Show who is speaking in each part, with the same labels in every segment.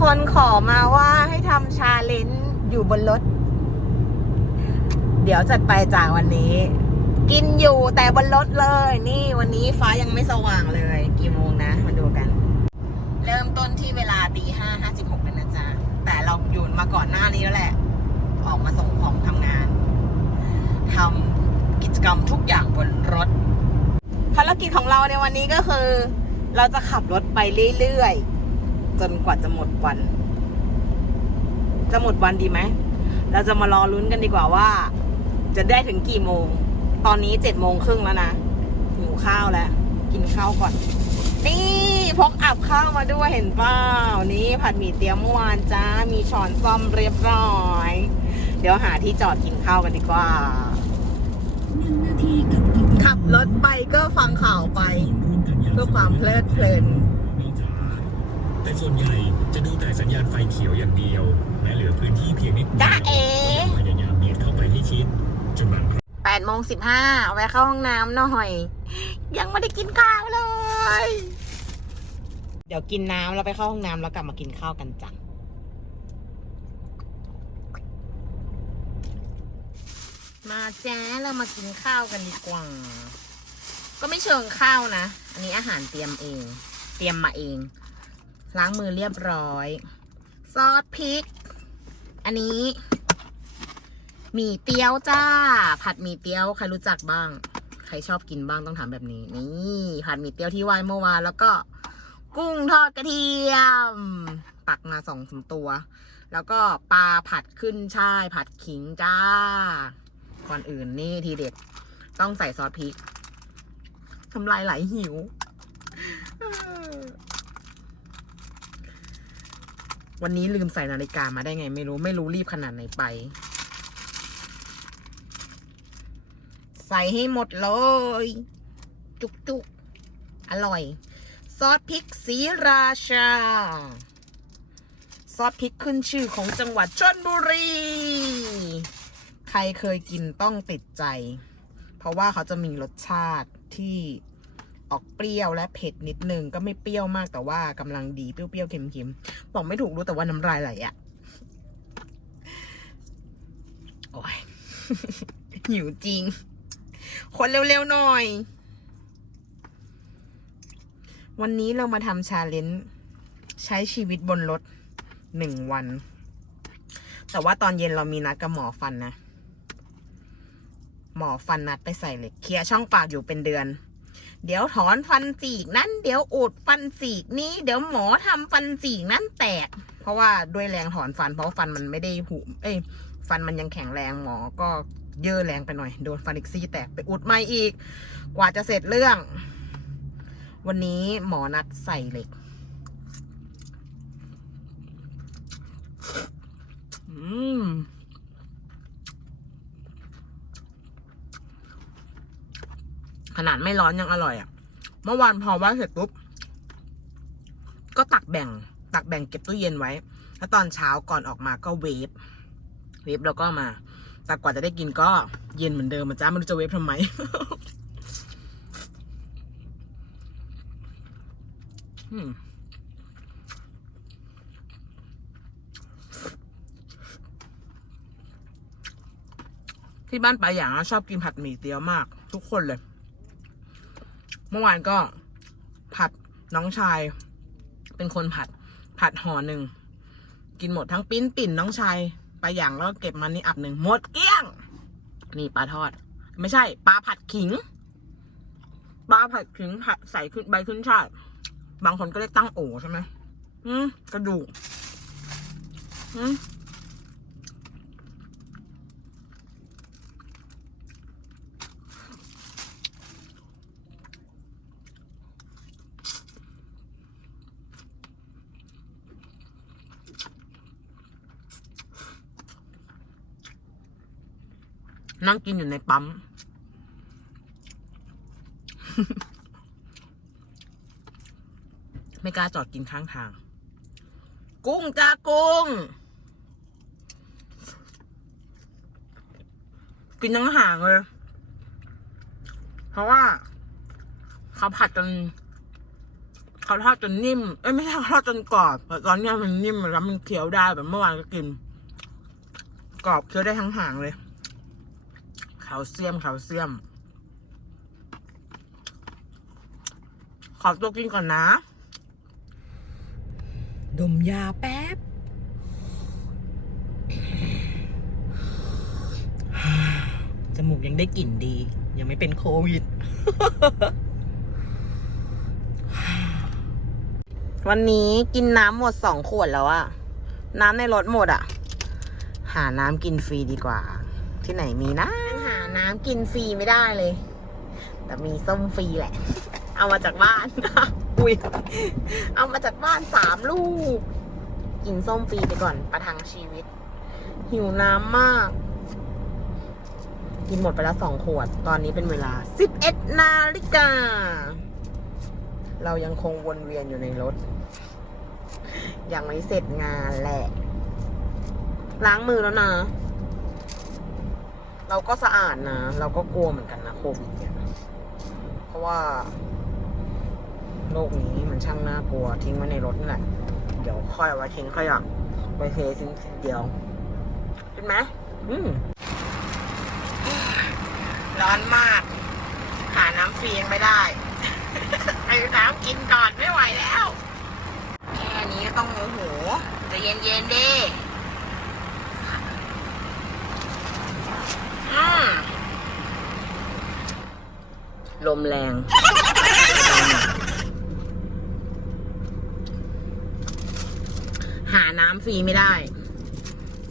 Speaker 1: คนขอมาว่าให้ทำชาเลนจ์อยู่บนรถ เดี๋ยวจัดไปจากวันนี้ กินอยู่แต่บนรถเลย นี่วันนี้ฟ้ายังไม่สว่างเลย กี่โมงนะ มาดูกัน เริ่มต้นที่เวลาตีห้าห้าสิบหกเลยนะจ๊ะ แต่เราหยุดมาก่อนหน้านี้แล้วแหละ ออกมาส่งของทำงานทำกิจกรรมทุกอย่างบนรถ ภารกิจของเราในวันนี้ก็คือ เราจะขับรถไปเรื่อยๆ จนกว่าจะหมดวัน จะหมดวันดีไหม เราจะมารอลุ้นกันดีกว่าว่า จะได้ถึงกี่โมง ตอนนี้เจ็ดโมงครึ่งแล้วนะหิวข้าวแล้ว กินข้าวก่อน นี่พกอับข้าวมาด้วยเห็นเปล่านี่ผัดหมี่เตี๋ยวเมื่อวานจ้า มีช้อนซ่อมเรียบร้อย เดี๋ยวหาที่จอดกินข้าวกันดีกว่าขับรถไปก็ฟังข่าวไปเพื่อความเพลิดเพลิน
Speaker 2: แต่ส่วนใหญ่จะดูแต่สัญญาณไฟเขียวอย่างเดียวและเหลือพื้นที่เพียงนิดเดียว
Speaker 1: จ้าเอ๋
Speaker 2: พยายามเบียดเข้าไปให้ชิดจนบางครั้ง
Speaker 1: แปดโมงสิบห้าแวะเข้าห้องน้ำหน่อย ยังไม่ได้กินข้าวเลย เดี๋ยวกินน้ำแล้วไปเข้าห้องน้ำแล้วกลับมากินข้าวกันจ้ะมาแจ้เรามากินข้าวกันดีกว่า ก็ไม่เชิงข้าวนะ อันนี้อาหารเตรียมเอง เตรียมมาเอง ล้างมือเรียบร้อย ซอสพริก อันนี้หมี่เตี๋ยวจ้า ผัดหมี่เตี๋ยวใครรู้จักบ้าง ใครชอบกินบ้างต้องถามแบบนี้ นี่ผัดหมี่เตี๋ยวที่ไหวเมื่อวานแล้วก็ กุ้งทอดกระเทียมตักมาสองสมตัว แล้วก็ปลาผัดขึ้นช่ายผัดขิงจ้า ก่อนอื่นนี่ทีเด็ด ต้องใส่ซอสพริกทำลายไหลหิว วันนี้ลืมใส่นาฬิกามาได้ไง ไม่รู้ไม่รู้รีบขนาดไหนไป ใส่ให้หมดเลย จุกจุกอร่อย ซอสพริกสีราชา ซอสพริกขึ้นชื่อของจังหวัดชลบุรี ใครเคยกินต้องติดใจ เพราะว่าเขาจะมีรสชาติที่ ออกเปรี้ยวและเผ็ดนิดนึงก็ไม่เปรี้ยวมากแต่ว่ากำลังดีเปรี้ยวๆเค็มๆบอกไม่ถูกรู้แต่ว่าน้ำลายไหลอะโอ้ยหิวจริง คนเร็วๆหน่อย วันนี้เรามาทำชาเลนจ์ใช้ชีวิตบนรถหนึ่งวัน แต่ว่าตอนเย็นเรามีนัดกับหมอฟันนะ หมอฟันนัดไปใส่เหล็กเคลียร์ช่องปากอยู่เป็นเดือน เดี๋ยวถอนฟันสีกนั้น เดี๋ยวอุดฟันสีกนี้ เดี๋ยวหมอทำฟันสีกนั้นแตก เพราะว่าด้วยแรงถอนฟันเพราะฟันมันไม่ได้หุเอ้ยฟันมันยังแข็งแรงหมอก็เย่อแรงไปหน่อย โดนฟันอีกซี่แตกไปอุดไม่อีก กว่าจะเสร็จเรื่อง วันนี้หมอนัดใส่เหล็กอืม ข นาดไม่ร้อนยังอร่อยอะ่ะ เมื่อวานพอว่าเสร็จปุ๊บ ก็ตักแบ่ง ตักแบ่งเก็บตู้เย็นไว้ แล้วตอนเช้าก่อนออกมาก็เวฟ เวฟแล้วก็มา แต่กว่าจะได้กินก็เย็นเหมือนเดิมมาจ้าไม่รู้จะเวฟทำไม อืมที่บ้านปลาหยางชอบกินผัดหมี่เตี๋ยวมาก ทุกคนเลย มื่อวานก็ผัดน้องชาย เป็นคนผัด ผัดห่อหนึ่ง กินหมดทั้งปิ้นปิ่นน้องชายไปลาหยางแล้วก็เก็บมันนี่อับหนึ่งหมดเกลี้ยง นี่ปลาทอด ไม่ใช่ ปลาผัดขิง ปลาผัดขิงผัดใส่ขึ้นใบขึ้นช่ายบางคนก็เรียกตั้งโอใช่ไหมอืมกระดูกอืม นั่งกินอยู่ในปั๊ม ไม่กล้าจอดกินข้างทาง กุ้งจ้ากุ้ง กินทั้งห่างเลย เพราะว่า เขาผัดกัน
Speaker 3: เขาทอดจนนิ่ม เอ้ยไม่ใช่เขาทอดจนกรอบแต่ตอนนี้มันนิ่มแล้วมันเคี้ยวได้แบบเมื่อวานก็กิน กรอบเคี้ยวได้ทั้งหางเลย ลเซียมแคลเซียม ขอตัวกินก่อนนะ
Speaker 1: ดมยาแป๊บ จมูกยังได้กลิ่นดี ยังไม่เป็นโควิด วันนี้กินน้ำหมดสองขวดแล้วอะน้ำในรถหมดอะหาน้ำกินฟรีดีกว่า ที่ไหนมีนะหา น้ำกินฟรีไม่ได้เลย แต่มีส้มฟรีแหละ เอามาจากบ้านอุ้ยเอามาจากบ้านสามลูก กินส้มฟรีไปก่อนประทังชีวิต หิวน้ำมาก กินหมดไปแล้วสองขวด ตอนนี้เป็นเวลา11นาฬิกา เรายังคงวนเวียนอยู่ในรถ ยังไม่เสร็จงานแหละ ล้างมือแล้วนะ เราก็สะอาดนะ เราก็กลัวเหมือนกันนะโควิดเนี่ยเพราะว่า โลกนี้มันช่างน่ากลัวทิ้งไว้ในรถนี่แหละ เดี๋ยวค่อยเอาไว้ทิ้งขยะไปเททิ้งเดียวเห็นไหมอืมร้อนมาก หาน้ำฟรียังไม่ได้ไอ้น้ำกินก่อนไม่ไหวแล้ว แค่นี้ก็ต้องโมโหใจะเย็นๆดิ อืมลมแรง หาน้ำฟรีไม่ได้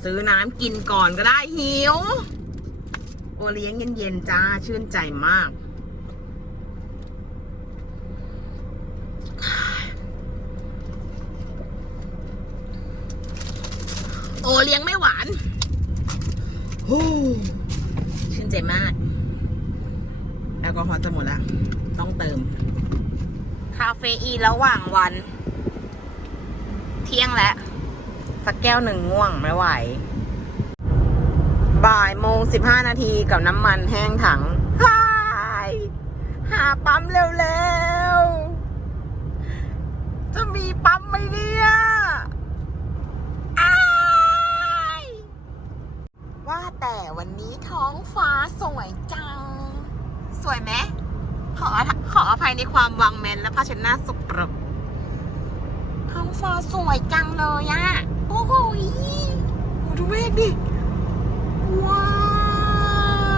Speaker 1: ซื้อน้ำกินก่อนก็ได้หิว โอเลี้ยงเย็นๆจ้า ชื่นใจมาก โอเลี้ยงไม่หวาน ฮู้ ใจมาก แอลกอฮอล์จะหมดแล้วต้องเติม คาเฟอีนระหว่างวัน เที่ยงแล้วสักแก้วหนึ่งง่วงไม่ไหว บ่ายโมงสิบห้านาทีกับน้ำมันแห้งถังฮายหาปั๊มเร็วๆ จะมีปั๊มไหมเนี่ยอ้าย ว่าแต่วันนี้ท้องฟ้าสวยจัง สวยไหมขอขออภัยในความวังแมนและภาชนะสกปรกท้องฟ้าสวยจังเลยอะโอ้โหดูเมฆดิ ว้า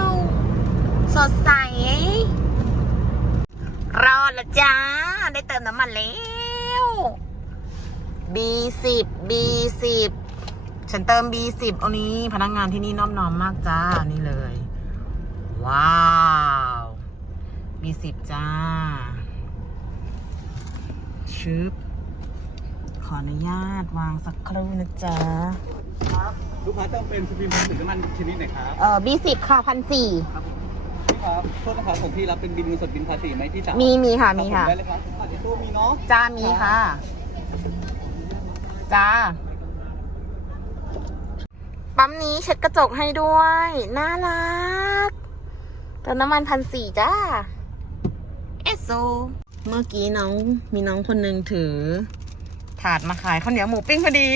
Speaker 1: ว สดใส รอดละจ้า ได้เติมน้ำมันแล้ว B10 B10 ฉันเติม B10 เอานี้พนักงานที่นี่น้อมน้อมมากจ้า นี่เลย ว้าว B10 จ้า ชึบ ขออนุญาตวางสักครู่นะจ๊ะ
Speaker 4: ลูกค้าต้องเป็นสปริงผสมน้ำมันชนิดไหนครับ
Speaker 1: เอ่อ B10 ค่ะพันสี่
Speaker 4: พี่ครับโทษนะครับของพี่รับเป็นบินเงินสดบินภาษีไหมที่สาม
Speaker 1: มีมีค่ะ มีค่ะ
Speaker 4: ได้เลยครับอาจจะตู้มีเนาะ
Speaker 1: จ้ามีค่ะ จ้า ปั๊มนี้เช็ดกระจกให้ด้วย น่ารักเติมน้ำมันพันสี่จ้า เอสโซ เมื่อกี้น้องมีน้องคนหนึ่งถือ ถาดมาขายข้าวเหนียวหมูปิ้งพอดี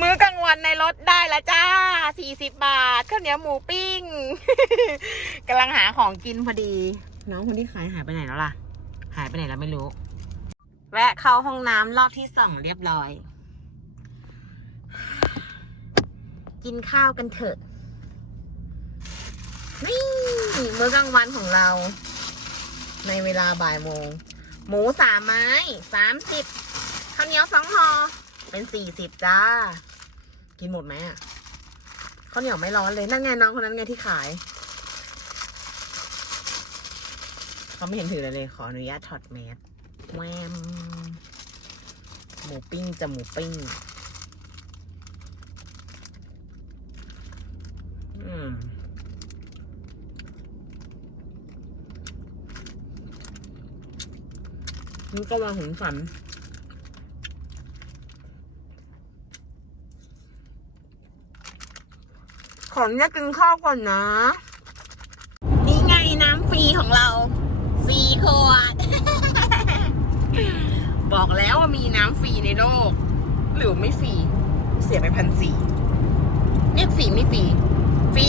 Speaker 1: มื้อกลางวันในรถได้ละจ้าสี่สิบบาทข้าวเหนียวหมูปิ้งกำลังหาของกินพอดี น้องคนที่ขายหายไปไหนแล้วล่ะ หายไปไหนแล้วไม่รู้ แวะเข้าห้องน้ำรอบที่สองเรียบร้อย กินข้าวกันเถอะ นี่มื้อกลางวันของเรา ในเวลาบ่ายโมง หมูสามไม้สามสิบข้าวเหนียวสองห่อเป็นสี่สิบจ้า กินหมดไหมอะข้าวเหนียวไม่ร้อนเลยนั่นไงน้องคนนั้นไงที่ขายเขาไม่เห็นถืออะไรเลย ขออนุญาตถอดแมสแวมหมูปิ้งจะหมูปิ้ง อืม นี่ก็วางหุนฝัน ขออนุญาตกินข้าวก่อนนะ นี่ไงน้ำฟรีของเรา ฟรีขวด บอกแล้วว่ามีน้ำฟรีในโลก หรือไม่ฟรี เสียไปพันสี่เนี่ยฟรีไม่ฟรี ฟรี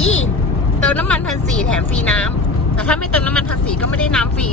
Speaker 1: เติมน้ำมันพันสี่แถมฟรีน้ำแต่ถ้าไม่เติมน้ำมันพันสี่ก็ไม่ได้น้ำฟรี